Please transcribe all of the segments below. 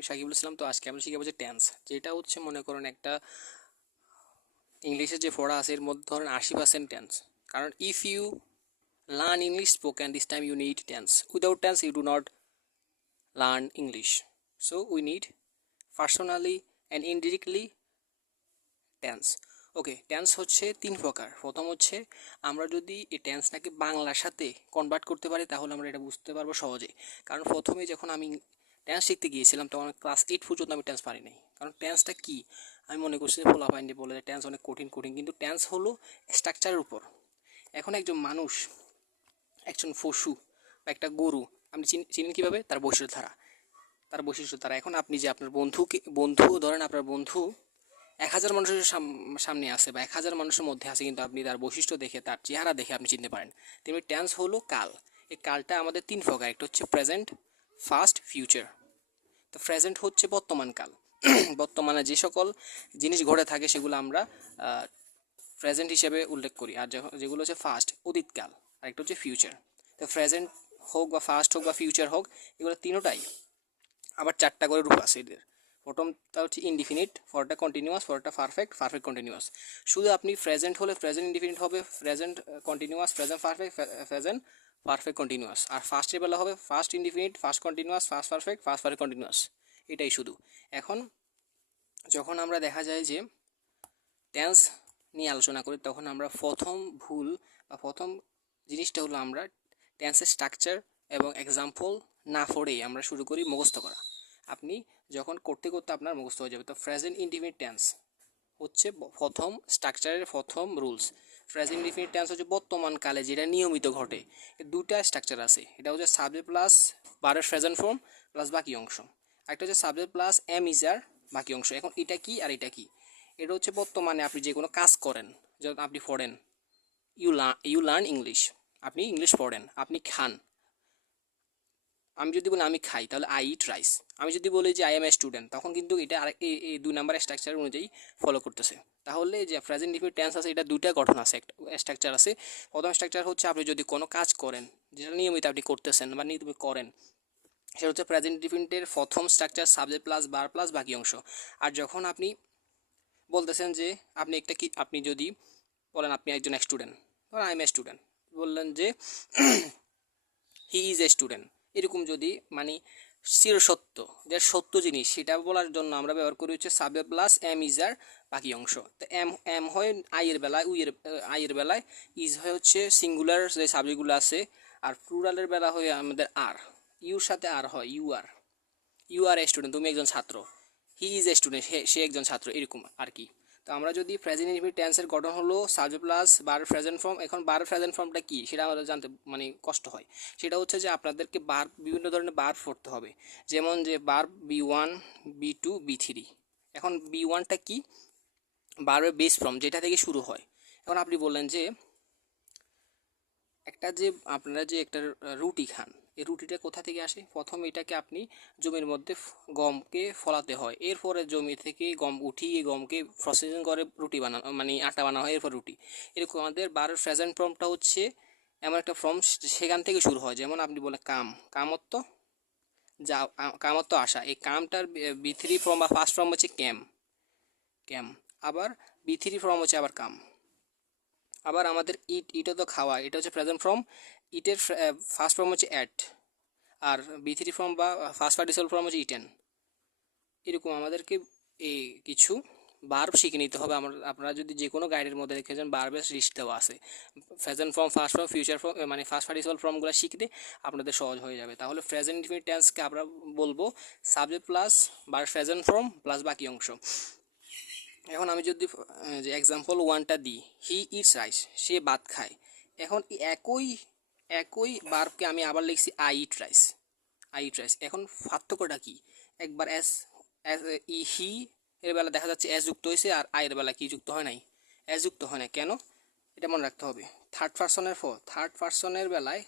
আমি শাকিবুল ইসলাম। তো আজকে আমরা শিখাবো যে টেন্স, যেটা হচ্ছে মনে করেন একটা ইংলিশের যে পড়া আছে এর মধ্যে ধরেন 80% টেন্স। কারণ if you learn English spoken this time you need tense, without tense you do not learn English. So we need personally and indirectly tense. Okay, tense হচ্ছে তিন প্রকার। প্রথম হচ্ছে আমরা যদি এই টেন্সটাকে বাংলার সাথে কনভার্ট করতে পারি তাহলে আমরা এটা বুঝতে পারবো সহজে। কারণ প্রথমে যখন আমি টেন্স শিখতে গিয়েছিলাম তখন ক্লাস 8 পর্যন্ত আমি টেন্স পারি নাই। কারণ টেন্সটা কি আমি মনে করছি ফোলা পাইনি বলে যে টেন্স অনেক কঠিন, কিন্তু টেন্স হলো স্ট্রাকচারের উপর। এখন একজন মানুষ, একজন পশু বা একটা গরু আপনি চিনেন কীভাবে? তার বৈশিষ্ট্য দ্বারা। এখন আপনি যে আপনার বন্ধু ধরেন আপনার বন্ধু 1000 মানুষের সামনে আছে বা 1000 মানুষের মধ্যে আছে, কিন্তু আপনি তার বৈশিষ্ট্য দেখে, তার চেহারা দেখে আপনি চিনতে পারেন। তেমনি টেন্স হলো কাল। এই কালটা আমাদের তিন প্রকার, একটা হচ্ছে প্রেজেন্ট, ফাস্ট, ফিউচার। তো প্রেজেন্ট হচ্ছে বর্তমান কাল। বর্তমানে যে সকল জিনিস ঘটে থাকে সেগুলো আমরা প্রেজেন্ট হিসেবে উল্লেখ করি। আর যেগুলো হচ্ছে ফাস্ট, অতীতকাল। আর একটা হচ্ছে ফিউচার। তো প্রেজেন্ট হোক বা ফাস্ট হোক বা ফিউচার হোক, এগুলো তিনোটাই আবার 4টা করে রূপ আছে এদের। প্রথমটা হচ্ছে ইনডিফিনিট, পরটা কন্টিনিউয়াস, পরটা পারফেক্ট, পারফেক্ট কন্টিনিউয়াস। শুধু আপনি প্রেজেন্ট হলে প্রেজেন্ট ইনডিফিনিট হবে, present continuous, present perfect, present perfect continuous. আর ফার্স্টের বেলা হবে first indefinite, first continuous, first perfect, first perfect continuous. এটাই শুধু। এখন যখন আমরা দেখা যায় যে টেন্স নিয়ে আলোচনা করি তখন আমরা প্রথম ভুল বা প্রথম জিনিসটা হলো আমরা টেন্সের স্ট্রাকচার এবং এক্সাম্পল না পড়েই আমরা শুরু করি মুখস্থ করা। আপনি যখন করতে করতে আপনার মুখস্থ হয়ে যাবে। তো প্রেজেন্ট ইনডিফিনিট টেন্স হচ্ছে প্রথম স্ট্রাকচারের প্রথম রুলস। প্রেজেন্ট ইনডিফিনিট টেন্স হচ্ছে বর্তমান কালে যেটা নিয়মিত ঘটে। এর দুটা স্ট্রাকচার আছে, এটা হচ্ছে সাবজেক্ট প্লাস বারের প্রেজেন্ট ফর্ম প্লাস বাকি অংশ। একটা হচ্ছে সাবজেক্ট প্লাস এম ইজ আর বাকি অংশ। এখন এটা কি আর এটা কি? এটা হচ্ছে বর্তমানে আপনি যে কোনো কাজ করেন, যখন আপনি পড়েন, ইউ লার্ন ইংলিশ, আপনি ইংলিশ পড়েন, আপনি খান। আমি যদি বলি আমি খাই তাহলে আই ইট রাইস। আমি যদি বলি যে আই এম এ স্টুডেন্ট, তখন কিন্তু এটা এই 2 নাম্বার স্ট্রাকচার অনুযায়ী ফলো করতেছে। তাহলে যে প্রেজেন্ট ইনডিফিনিট টেন্স আছে এটা দুইটা গঠন আছে, একটা স্ট্রাকচার আছে। প্রথম স্ট্রাকচার হচ্ছে আপনি যদি কোনো কাজ করেন যেটা নিয়মিত আপনি করতেছেন বা নিয়মিত করেন, সেটা হচ্ছে প্রেজেন্ট ইনডিফিনিটের প্রথম স্ট্রাকচার সাবজেক্ট প্লাস বার প্লাস বাকি অংশ। আর যখন আপনি বলতেছেন যে আপনি একটা কি, আপনি যদি বলেন আপনি একজন স্টুডেন্ট, ধরেন আই এম এ স্টুডেন্ট, বললেন যে হি ইজ এ স্টুডেন্ট, এরকম যদি মানে চিরসত্য, যে সত্য জিনিস সেটা বলার জন্য আমরা ব্যবহার করি হচ্ছে সাবজেক্ট প্লাস এম ইজ আর বাকি অংশ। তো এম হয় আইয়ের বেলায়, আইয়ের বেলায়, ইজ হয় হচ্ছে সিঙ্গুলার যে সাবজেক্টগুলো আছে, আর প্লুরালের বেলা হয় আমাদের আর, ইউর সাথে আর হয় ইউ আর এ স্টুডেন্ট, তুমি একজন ছাত্র। হি ইজ এ স্টুডেন্ট, সে একজন ছাত্র, এরকম আর কি। তো আমরা যদি প্রেজেন্ট ইনডিফিনিট টেন্সের গঠন হলো সাবজেক্ট প্লাস বার প্রেজেন্ট ফর্ম। এখন বার প্রেজেন্ট ফর্মটা কি সেটা আমাদের জানতে মানে কষ্ট হয়। সেটা হচ্ছে যে আপনাদেরকে বার, বিভিন্ন ধরনের বার পড়তে হবে। যেমন যে বার B1, B2, B3। এখন B1টা কি? বারের বেস ফর্ম, যেটা থেকে শুরু হয়। এখন আপনি বললেন যে একটা যে আপনারা যে একটা রুটি খান, এই রুটিটা কোথা থেকে আসে? প্রথম এটাকে আপনি জমির মধ্যে গমকে ফলাতে হয়, এরপরে জমি থেকে গম উঠিয়ে গমকে প্রসেসিং করে রুটি বানানো মানে আটা বানানো হয়, এরপর রুটি। এরকম আমাদের বারের প্রেজেন্ট ফর্মটা হচ্ছে এমন একটা ফর্ম, সেখান থেকে শুরু হয়। যেমন আপনি বলেন কামত্ব যা, কামত্ব আসা, এই কামটার B3 ফর্ম বা ফার্স্ট ফর্ম হচ্ছে ক্যাম। আবার B3 ফর্ম হচ্ছে আবার কাম। আবার আমাদের ইটও তো খাওয়া, এটা হচ্ছে প্রেজেন্ট ফর্ম। ইটের ফার্স্ট ফর্ম হচ্ছে অ্যাট, আর B3 ফর্ম বা ফার্স্ট পার্টিসিপাল ফর্ম হচ্ছে ইটেন। এরকম আমাদেরকে এই কিছু ভার্ব শিখে নিতে হবে। আপনারা যদি যে কোনো গাইডের মধ্যে দেখেছেন ভার্বের লিস্ট দেওয়া আছে, present form, first form, future form, মানে ফার্স্ট পার্টিসিপাল ফর্মগুলো শিখতে আপনাদের সহজ হয়ে যাবে। তাহলে প্রেজেন্ট ইনডিফিনিট টেন্সকে আমরা বলবো subject plus verb present form plus বাকি অংশ। এখন আমি যদি যে এক্সাম্পল 1টা দিই, হি ইটস রাইস, সে ভাত খায়। এখন একই ভার্বকে আমি আবার লিখছি আই ইট রাইস। এখন পার্থক্যটা কি? একবার এস হি এর বেলা দেখা যাচ্ছে এস যুক্ত হয়েছে, আর আই এর বেলা কি যুক্ত হয় নাই? এস যুক্ত হয় না। কেন? এটা মনে রাখতে হবে। থার্ড পার্সনের বেলায়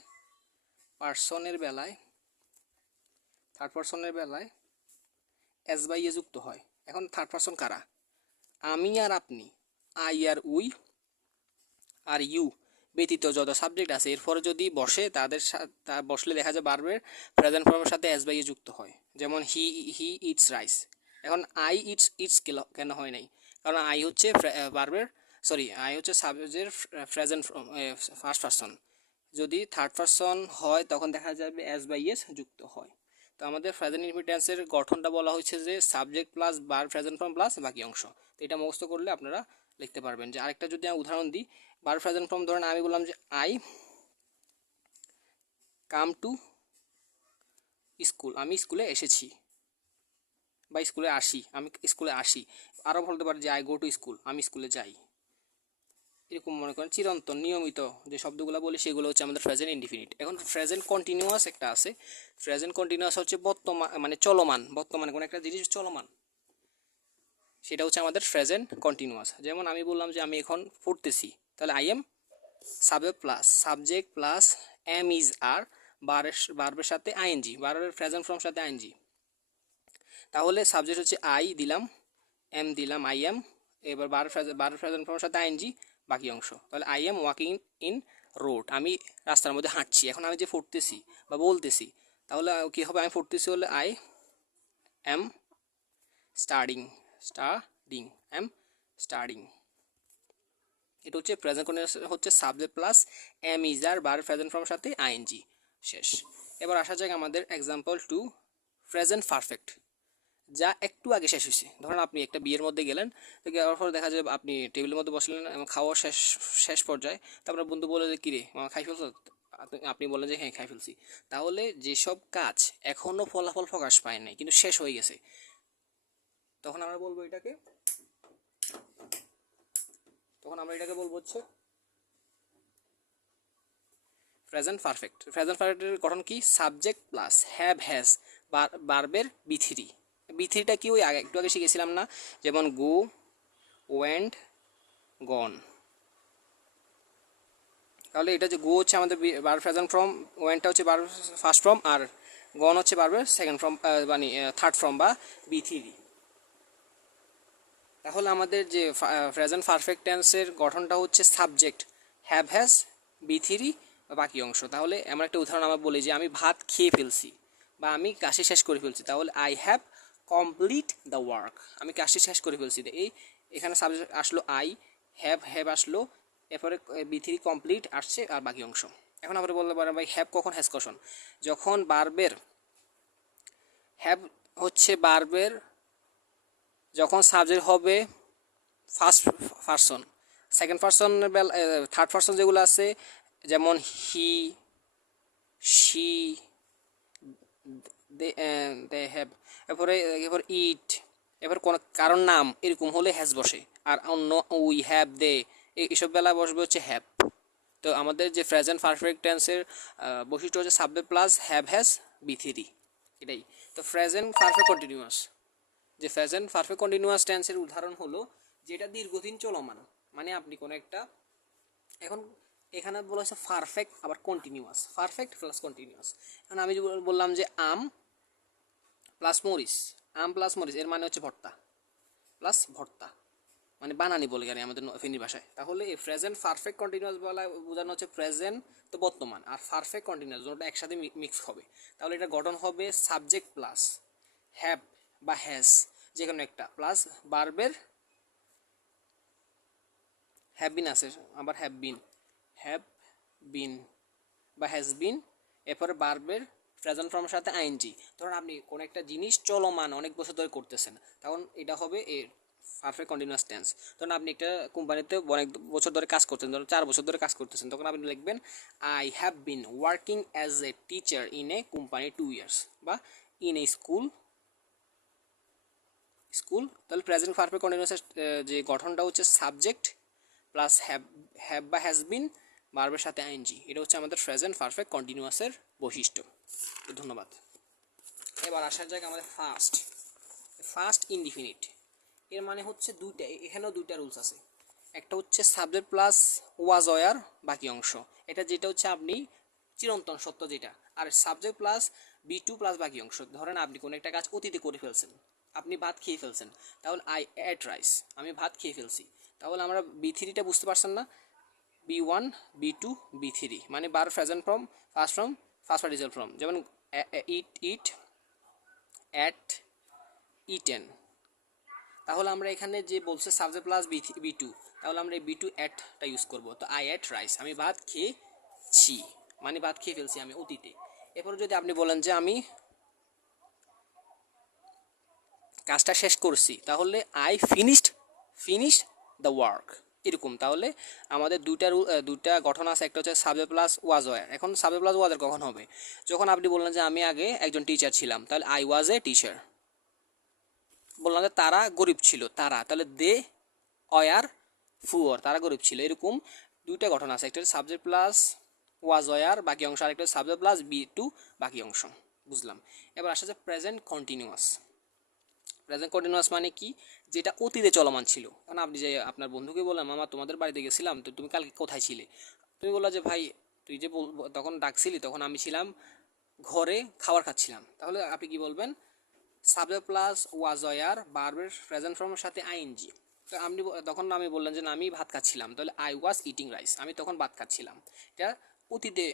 এস বাই এ যুক্ত হয়। এখন থার্ড পার্সন কারা? আমি আর আপনি, আই আর উই আর ইউ, ব্যতীত যত সাবজেক্ট আছে এরপরে যদি বসে তা বসলে দেখা যায় ভার্বের প্রেজেন্ট ফর্মের সাথে এস বাই এ যুক্ত হয়। যেমন হি ইটস রাইস। এখন আই ইটস কেন হয় নাই? কারণ আই হচ্ছে ভার্বের আই হচ্ছে সাবজেক্টের প্রেজেন্ট ফার্স্ট পারসন। যদি থার্ড পারসন হয় তখন দেখা যাবে এস বাই এস যুক্ত হয়। তো আমাদের প্রেজেন্ট ইনডিফিনিট টেন্সের গঠনটা বলা হয়েছে যে subject plus verb present form plus বাকি অংশ। তো এটা মুখস্থ করলে আপনারা লিখতে পারবেন। যে আরেকটা যদি আমি উদাহরণ দিই, ভার্ব প্রেজেন্ট ফর্ম ধরেন আমি বললাম যে আই কাম টু স্কুল, আমি স্কুলে এসেছি বা স্কুলে আসি, আমি স্কুলে আসি। আরও বলতে পারি যে আই গো টু স্কুল, আমি স্কুলে যাই। এরকম মনে করেন চিরন্তন নিয়মিত যে শব্দগুলো বলি সেগুলো হচ্ছে আমাদের প্রেজেন্ট ইনডিফিনিট। এখন প্রেজেন্ট কন্টিনিউয়াস একটা আছে। প্রেজেন্ট কন্টিনিউয়াস হচ্ছে বর্তমান, মানে চলমান, বর্তমানে কোনো একটা জিনিস চলমান, সেটা হচ্ছে আমাদের প্রেজেন্ট কন্টিনিউয়াস। যেমন আমি বললাম যে আমি এখন পড়তেছি, তাহলে I am subject plus am is are ভার্বের সাথে আইএনজি, ভার্বের প্রেজেন্ট ফর্ম সাথে আইএনজি। তাহলে সাবজেক্ট হচ্ছে আই দিলাম, এম দিলাম, আই এম, এবার ভার্বের প্রেজেন্ট ফর্মের সাথে আইএনজি বাকি অংশ। তাহলে I am walking in road, আমি রাস্তার মধ্যে হাঁটছি। এখন আমি যে পড়তেছি বা বলতেছি, তাহলে কী হবে? আমি পড়তেছি হলে I am studying, am studying. এটা হচ্ছে প্রেজেন্ট কন্টিনিউয়াস, হচ্ছে subject plus am is are verb present ফর্মের সাথে আইএনজি। শেষ। এবার আসা যাক আমাদের এক্সাম্পল টু প্রেজেন্ট পারফেক্ট, যা একটু আগে শেষ হয়েছে। ধরুন আপনি একটা বিয়ের মধ্যে গেলেন, তো যাওয়ার পর দেখা যায় আপনি টেবিলের মধ্যে বসলেন, খাওয়া শেষ পর্যায়ে, তারপরে বন্ধু বলে যে কিরে খাই ফেলছো, আপনি বলেন যে হ্যাঁ খাই ফেলছি। তাহলে যেসব কাজ এখনও ফলাফল প্রকাশ পায় নাই কিন্তু শেষ হয়ে গেছে, তখন আমরা বলবো এটাকে বলবো হচ্ছে প্রেজেন্ট পারফেক্ট। প্রেজেন্ট পারফেক্টের গঠন কি? সাবজেক্ট প্লাস হ্যাভ হ্যাজ ভার্বের বি3। বি3টা কি? ওই একটু আগে শিখেছিলাম না? যেমন গো, ওয়েন্ট, গন। তাহলে এটা যে গো হচ্ছে আমাদের ভার্ব প্রেজেন্ট ফর্ম, ওয়েন্টটা হচ্ছে ভার্ব ফার্স্ট ফর্ম, আর গন হচ্ছে ভার্বের সেকেন্ড ফর্ম, মানে থার্ড ফর্ম বা বি3। তাহলে আমাদের যে প্রেজেন্ট পারফেক্ট টেন্সের গঠনটা হচ্ছে সাবজেক্ট হ্যাভ হ্যাজ বি3 বাকি অংশ। তাহলে আমরা একটা উদাহরণ আমরা বলি যে আমি ভাত খেয়ে ফেলছি বা আমি কাশি শেষ করে ফেলছি, তাহলে I have complete the work, আমি কাশি শেষ করে ফেলছি। এখানে সাবজেক্ট আসলো আই, হ্যাভ আসলো, এরপরে বি3 কমপ্লিট আসছে আর বাকি অংশ। এখন আমরা বলতে পারেন ভাই হ্যাভ কখন হ্যাজ কখন? যখন ভার্বের হ্যাভ হচ্ছে ভার্বের যখন সাবজেক্ট হবে ফার্স্ট পারসন, সেকেন্ড পারসনের থার্ড পারসন যেগুলো আছে, যেমন হি, শি, দে হ্যাভ, এরপরে ইট, এরপর কোনো কারণ নাম এরকম হলে হ্যাজ বসে, আর অন্য উই, হ্যাভ, দে, এইসব বেলা বসবে হচ্ছে হ্যাভ। তো আমাদের যে প্রেজেন্ট পারফেক্ট টেন্সের বৈশিষ্ট্য হচ্ছে সাবজেক্ট প্লাস হ্যাভ হ্যাজ বি3, এটাই। তো প্রেজেন্ট পারফেক্ট কন্টিনিউয়াস, যে প্রেজেন্ট পারফেক্ট কন্টিনিউয়াস টেন্সের উদাহরণ হলো যেটা দীর্ঘদিন চলমান, মানে আপনি কোনো একটা, এখন এখানে বলা হচ্ছে পারফেক্ট আবার কন্টিনিউয়াস, পারফেক্ট প্লাস কন্টিনিউয়াস। এখন আমি বললাম যে আম প্লাস মরিচ, এর মানে হচ্ছে ভর্তা প্লাস ভর্তা, মানে বানানি বলে গেলে আমাদের ফেনী ভাষায়। তাহলে এই প্রেজেন্ট পারফেক্ট কন্টিনিউয়াস বলা বোঝানো হচ্ছে প্রেজেন্ট তো বর্তমান আর পারফেক্ট কন্টিনিউয়াস দুটোটা একসাথে মিক্স হবে। তাহলে এটা গঠন হবে সাবজেক্ট প্লাস হ্যাভ বা হ্যাজ যে কোনো একটা প্লাস ভার্বের হ্যাভ বিন আছে, আবার হ্যাভ বিন বা হ্যাজ বিন, এরপরে ভার্বের প্রেজেন্ট ফর্মের সাথে আইএনজি। ধরুন আপনি কোনো একটা জিনিস চলমান অনেক বছর ধরে করতেছেন, তখন এটা হবে এর পারফেক্ট কন্টিনিউয়াস টেন্স। ধরুন আপনি একটা কোম্পানিতে অনেক বছর ধরে কাজ করতেছেন, ধরুন 4 বছর ধরে কাজ করতেছেন, তখন আপনি লিখবেন I have been working as a teacher in a company 2 years বা ইন এ স্কুল। তাহলে প্রেজেন্ট পারফেক্ট কন্টিনিউয়াসের যে গঠনটা হচ্ছে সাবজেক্ট প্লাস হ্যাভ বা হ্যাজ বিন ভার্বের সাথে আইএনজি। এটা হচ্ছে আমাদের প্রেজেন্ট পারফেক্ট কন্টিনিউয়াসের বৈশিষ্ট্য। ধন্যবাদ। এবার আসা যাক আমাদের ফার্স্ট ইনডিফিনিট। এর মানে হচ্ছে দুইটা, এখানেও দুইটা রুলস আছে। একটা হচ্ছে সাবজেক্ট প্লাস ওয়াজ ওয়ার বাকি অংশ, এটা যেটা হচ্ছে আপনি চিরন্তন সত্য যেটা, আর সাবজেক্ট প্লাস বি2 প্লাস বাকি অংশ। ধরেন আপনি কোনো একটা কাজ অতীতে করে ফেলছেন, আপনি ভাত খেয়ে ফেলছেন, তাহলে আই এট রাইস, আমি ভাত খেয়ে ফেলছি। তাহলে আমরা বি3টা বুঝতে পারছেন না? B1 B2 B3 মানে বার present form first participle form, যেমন ইট অ্যাট ইটেন। তাহলে আমরা এখানে যে বলছে সাবজেক্ট প্লাস B2, তাহলে আমরা এই B2 অ্যাটটা ইউজ করব। তো আই অ্যাট রাইস, আমি ভাত খেয়েছি মানে ভাত খেয়ে ফেলছি আমি অতীতে। এরপর যদি আপনি বলেন যে আমি কাজটা শেষ করছি, তাহলে আই ফিনিশড দ্য ওয়ার্ক এরকম। তাহলে আমাদের দুইটা গঠন আছে, একটা হচ্ছে সাবজেক্ট প্লাস ওয়াজ ওয়ার। এখন সাবজেক্ট প্লাস ওয়াজের কখন হবে? যখন আপনি বললেন যে আমি আগে একজন টিচার ছিলাম, তাহলে আই ওয়াজ এ টিচার। বললাম যে তারা গরিব ছিল, তারা, তাহলে দে অয়ার ফুয়ার, তারা গরিব ছিল। এরকম দুইটা গঠন আছে, একটা হচ্ছে সাবজেক্ট প্লাস ওয়াজ ওয়ার বাকি অংশ, আরেকটা হচ্ছে সাবজেক্ট প্লাস B2 বাকি অংশ। বুঝলাম। এবার আসা হচ্ছে প্রেজেন্ট কন্টিনিউয়াস। প্রেজেন্ট কন্টিনিউয়াস মানে কি? যেটা অতীতে চলমান ছিল। কারণ আপনি যে আপনার বন্ধুকে বললাম মামা তোমাদের বাড়িতে গেছিলাম, তো তুমি কালকে কোথায় ছিলে? তুমি বললা যে ভাই তুই যে তখন ডাকছিলি তখন আমি ছিলাম ঘরে খাবার খাচ্ছিলাম। তাহলে আপনি কি বলবেন? সাবজেক্ট প্লাস ওয়াজ ওয়ার ভার্বের প্রেজেন্ট ফর্মের সাথে আইএনজি। তো আপনি তখন আমি বললাম যে আমি ভাত খাচ্ছিলাম, তাহলে আই ওয়াজ ইটিং রাইস, আমি তখন ভাত খাচ্ছিলাম। এটা অতীতে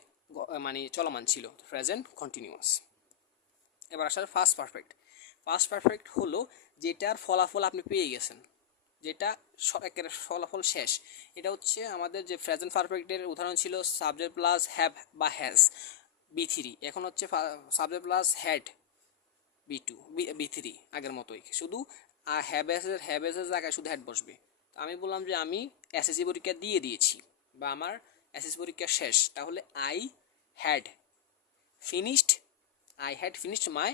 মানে চলমান ছিল, প্রেজেন্ট কন্টিনিউয়াস। এবার আসার ফার্স্ট পারফেক্ট। ফার্স্ট পারফেক্ট হলো যেটার ফলাফল আপনি পেয়ে গেছেন, যেটা একেবারে ফলাফল শেষ। এটা হচ্ছে আমাদের যে প্রেজেন্ট পারফেক্টের উদাহরণ ছিল সাবজেক্ট প্লাস হ্যাভ বা হ্যাজ B3, এখন হচ্ছে subject plus had B2 B3 আগের মতোই, শুধু হ্যাভেসের জায়গায় শুধু হ্যাড বসবে। তো আমি বললাম যে আমি এসএসসি পরীক্ষা দিয়েছি বা আমার এসএসসি পরীক্ষা শেষ, তাহলে I had finished my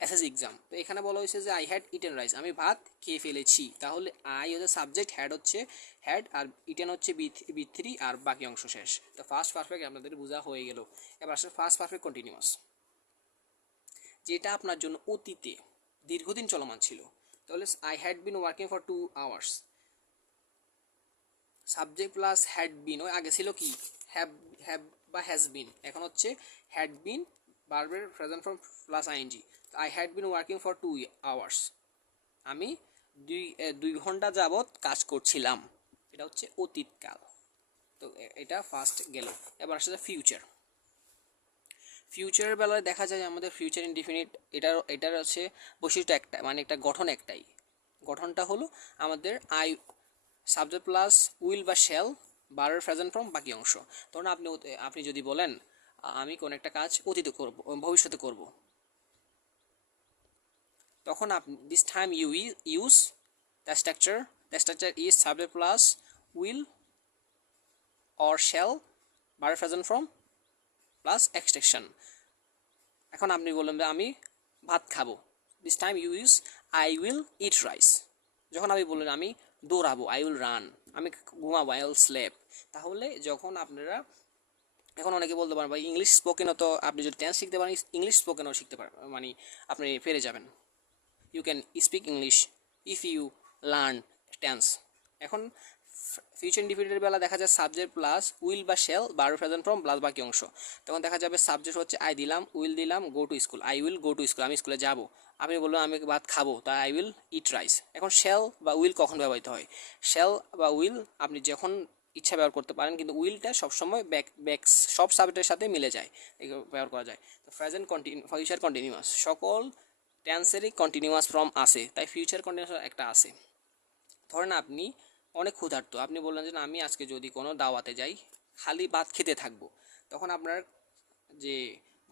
SSC exam. তো এখানে বলা হয়েছে যে আই হ্যাড ইটেন রাইস, আমি ভাত খেয়ে ফেলেছি। তাহলে আই হচ্ছে সাবজেক্ট, হ্যাড হচ্ছে হ্যাড, আর ইটেন হচ্ছে B3, আর বাকি অংশ শেষ। তো ফার্স্ট পারফেক্ট আপনাদের বোঝা হয়ে গেল। এবার আসলে ফার্স্ট পারফেক্ট কন্টিনিউয়াস, যেটা আপনার জন্য অতীতে দীর্ঘদিন চলমান ছিল। তাহলে I had been working for 2 hours, subject plus had been, ওই আগে ছিল কি হ্যাভ বা হ্যাজ বিন, এখন হচ্ছে হ্যাড বিন ভার্বের present form plus ING. I had been working for 2 hours, আমি দুই ঘন্টা যাবৎ কাজ করছিলাম, এটা হচ্ছে অতীতকাল। তো এটা ফার্স্ট গেল। এবার আসছে ফিউচার। ফিউচারের বেলায় দেখা যায় আমাদের ফিউচার ইনডিফিনিট, এটার হচ্ছে বৈশিষ্ট্য একটা, মানে একটা গঠন একটাই। গঠনটা হলো আমাদের আই সাবজেক্ট প্লাস উইল বা শ্যাল ভার্বের প্রেজেন্ট ফর্ম বাকি অংশ। ধরুন আপনি যদি বলেন আমি কোন একটা কাজ অতীতে করব, ভবিষ্যতে করব, তখন আপনি this time you use the structure is subject plus will or shall ভার্বের প্রেজেন্ট ফর্ম প্লাস এক্সটেনশন। এখন আপনি বললেন যে আমি ভাত খাবো, this time you use I will eat rice. যখন আমি বললেন আমি দৌড়াবো, আই উইল রান। আমি ঘুমাবো, আই উইল স্লেপ। তাহলে যখন আপনারা, এখন অনেকে বলতে পারেন ভাই ইংলিশ স্পোকেনও তো আপনি যদি টেন্স শিখতে পারেন ইংলিশ স্পোকেনও শিখতে পারেন, মানে আপনি পেরে যাবেন। You can speak English if you learn tense. এখন ফিউচার ইনডিফিনিটের বেলা দেখা যায় সাবজেক্ট প্লাস উইল বা shall verb present form plus বাকি অংশ। তখন দেখা যাবে সাবজেক্ট হচ্ছে আই দিলাম, উইল দিলাম, go to school, I will go to school, আমি স্কুলে যাব। আপনি বললেন আমি ভাত খাবো, তাই আই উইল ইট রাইস। এখন শ্যাল বা উইল কখন ব্যবহৃত হয়? শ্যাল বা উইল আপনি যখন ইচ্ছা ব্যবহার করতে পারেন, কিন্তু উইলটা সবসময় ব্যাক সব সাবজেক্টের সাথে মিলে যায়, ব্যবহার করা যায়। তো প্রেজেন্ট ফিউচার কন্টিনিউয়াস, সকল টেন্সেরই কন্টিনিউয়াস ফর্ম আছে, তাই ফিউচার কন্টিনিউয়াস একটা আছে। ধরেন আপনি অনেক ক্ষুধার্ত, আপনি বললেন যে আমি আজকে যদি কোনো দাওয়াতে যাই খালি ভাত খেতে থাকবো, তখন আপনার যে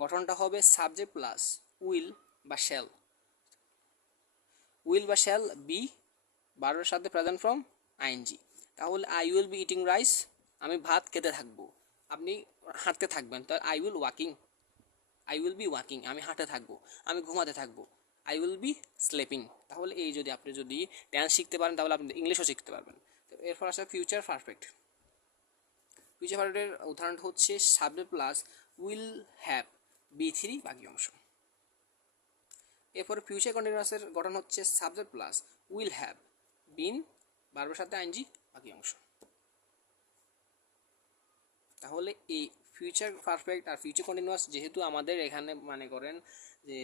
গঠনটা হবে সাবজেক্ট প্লাস উইল বা শ্যাল বি ভার্বের সাথে প্রেজেন্ট ফর্ম আইএনজি। তাহলে I will be eating rice, আমি ভাত খেতে থাকবো, আপনি হাঁটতে থাকবেন, তাহলে আই উইল বি ওয়াকিং, আমি হাঁটতে থাকবো, আমি ঘুমাতে থাকবো, আই উইল বি স্লিপিং। তাহলে এই যদি আপনি যদি টেন্স শিখতে পারেন তাহলে আপনি ইংলিশও শিখতে পারবেন। তো এরপর আসলে ফিউচার পারফেক্ট। ফিউচার পারফেক্টের উদাহরণ হচ্ছে subject plus will have B3 বাকি অংশ। এরপর ফিউচার কন্টিনিউয়াসের গঠন হচ্ছে subject plus will have been ভার্বের সাথে আইএনজি বাকি অংশ। তাহলে এই ফিউচার পারফেক্ট আর ফিউচার কন্টিনিউয়াস যেহেতু আমাদের এখানে মনে করেন যে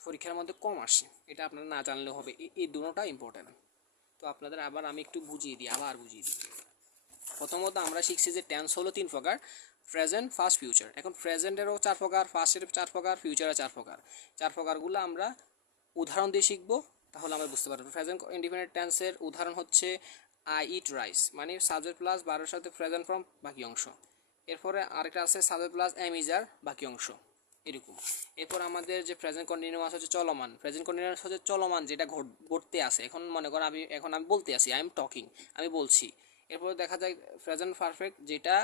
পরীক্ষার মধ্যে কম আসে, এটা আপনারা না জানলেও হবে, এই দুটোটা ইম্পর্টেন্ট। তো আপনাদের আবার আমি একটু বুঝিয়ে দিই। প্রথমত আমরা শিখছি যে টেন্স হলো 3 প্রকার, প্রেজেন্ট, ফার্স্ট, ফিউচার। এখন প্রেজেন্টেরও 4 প্রকার, ফার্স্টের 4 প্রকার, ফিউচারের 4 প্রকার। 4 প্রকারগুলো আমরা উদাহরণ দিয়ে শিখব, তাহলে আমরা বুঝতে পারবো। প্রেজেন্ট ইনডিফিনিট টেন্সের উদাহরণ হচ্ছে আই ইট রাইস, মানে সাবজেক্ট প্লাস বারের সাথে প্রেজেন্ট ফর্ম বাকি অংশ। এরপরে আরেকটা আছে সাবজেক্ট প্লাস এম ইজ আর বাকি অংশ, এরকম। এরপর আমাদের যে প্রেজেন্ট কন্টিনিউয়াস হচ্ছে চলমান। প্রেজেন্ট কন্টিনিউয়াস হচ্ছে চলমান, যেটা ঘটতে আছে। এখন মনে করো আমি বলতে আছি, আই এম টকিং, আমি বলছি। এরপরে দেখা যায় প্রেজেন্ট পারফেক্ট, যেটা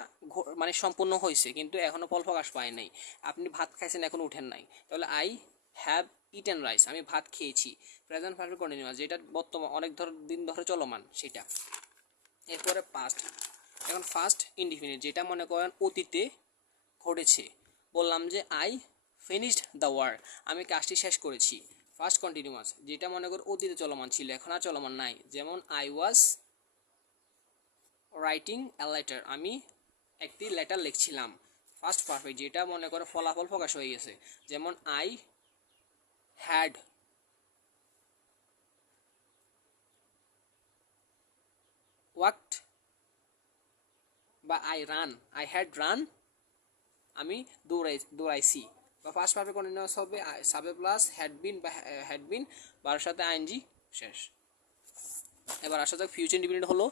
মানে সম্পূর্ণ হয়েছে কিন্তু এখনও ফল প্রকাশ পায় নাই। আপনি ভাত খাইছেন, এখন উঠেন নাই, তাহলে আই হ্যাভ ইটেন রাইস, আমি ভাত খেয়েছি। প্রেজেন্ট পারফেক্ট কন্টিনিউয়াস, যেটা বর্তমান অনেক দিন ধরে চলমান, সেটা। এরপরে পাস্ট। এখন ফার্স্ট ইনডিফিনিট, যেটা মনে করেন অতীতে ঘটেছে। বললাম যে আই ফিনিশড দ্য ওয়ার্ক, আমি কাজটি শেষ করেছি। ফার্স্ট কন্টিনিউয়াস, যেটা মনে করেন অতীতে চলমান ছিল, এখন আর চলমান নাই। যেমন I was writing a letter, আমি একটি লেটার লিখছিলাম। ফার্স্ট পারফেক্ট, যেটা মনে করো ফলাফল প্রকাশ হয়ে গেছে। যেমন আই হ্যাড ওয়াকড, বা আই হ্যাড রান, আমি দৌড়াইছি। বা ফার্স্ট পারফেক্ট কন্টিনিউয়াস হবে সাবজেক্ট প্লাস হ্যাড বিন বারের সাথে আইএনজি শেষ। এবার আসা যাক ফিউচার ইনডিফিনিট হলো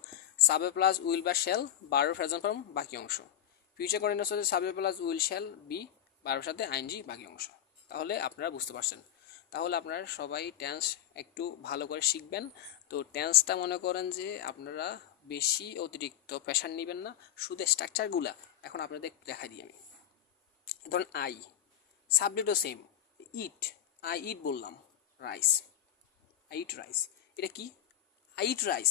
সাবজেক্ট প্লাস উইল বা শ্যাল বারের প্রেজেন্ট ফর্ম বাকি অংশ। ফিউচার কন্টিনিউয়াস হচ্ছে subject plus will shall be বারের সাথে আইএনজি বাকি অংশ। তাহলে আপনারা বুঝতে পারছেন। তাহলে আপনারা সবাই টেন্স একটু ভালো করে শিখবেন। তো টেন্সটা মনে করেন যে আপনারা বেশি অতিরিক্ত প্রেশার নেবেন না, শুধু স্ট্রাকচারগুলা এখন আপনাদের দেখাই দিই আমি। ধরুন আই, সাবজেক্টও সেম, ইট, আই ইট বললাম রাইস, আই ইট রাইস, এটা কি? I eat rice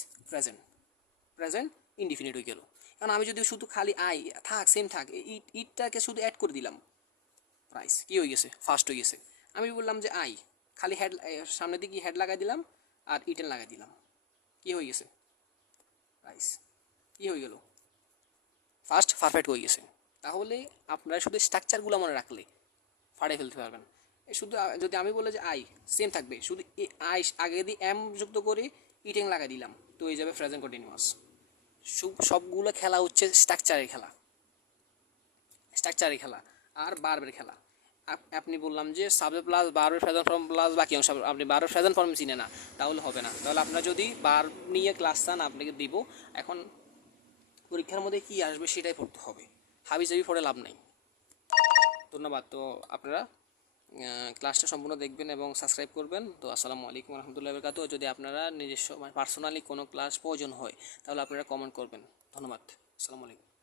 present indefinite হয়ে গেল। কারণ আমি যদি শুধু খালি আই থাক সেম থাক, ইটটাকে শুধু অ্যাড করে দিলাম, রাইস কী হয়ে গেছে? ফার্স্ট হয়ে গেছে। আমি বললাম যে আই, খালি হেড সামনের দিকে হেড লাগাই দিলাম আর ইটেন লাগাই দিলাম, কী হয়ে গেছে? রাইস। কী হয়ে গেল? ফার্স্ট পারফেক্ট হয়ে গেছে। তাহলে আপনারা শুধু স্ট্রাকচারগুলো মনে রাখলে ফাড়ে ফেলতে পারবেন। শুধু যদি আমি বলে যে আই সেম থাকবে, শুধু আই আগে দিয়ে এম যুক্ত করে ইটেন লাগাই দিলাম, তো হয়ে যাবে প্রেজেন্ট কন্টিনিউয়াস। সবগুলো খেলা হচ্ছে স্ট্রাকচারের খেলা আর বারবের খেলা। আপনি বললাম যে সাবজেক্ট প্লাস বারের প্রেজেন্ট ফর্ম প্লাস বাকি অংশ, আপনি বারের প্রেজেন্ট ফর্ম চিনে না, তাহলে হবে না। তাহলে আপনারা যদি বার নিয়ে ক্লাস চান আপনাকে দিব। এখন পরীক্ষার মধ্যে কী আসবে সেটাই পড়তে হবে, হাবিজাবি পড়ে লাভ নেই। ধন্যবাদ। তো আপনারা ক্লাসটা সম্পূর্ণ দেখবেন এবং সাবস্ক্রাইব করবেন। তো আসসালামু আলাইকুম রহমতুল্লাহি ওয়া বারাকাতুহু। যদি আপনারা নিজস্ব পার্সোনালি কোনো ক্লাস প্রয়োজন হয় তাহলে আপনারা কমেন্ট করবেন। ধন্যবাদ। আসসালামু আলাইকুম।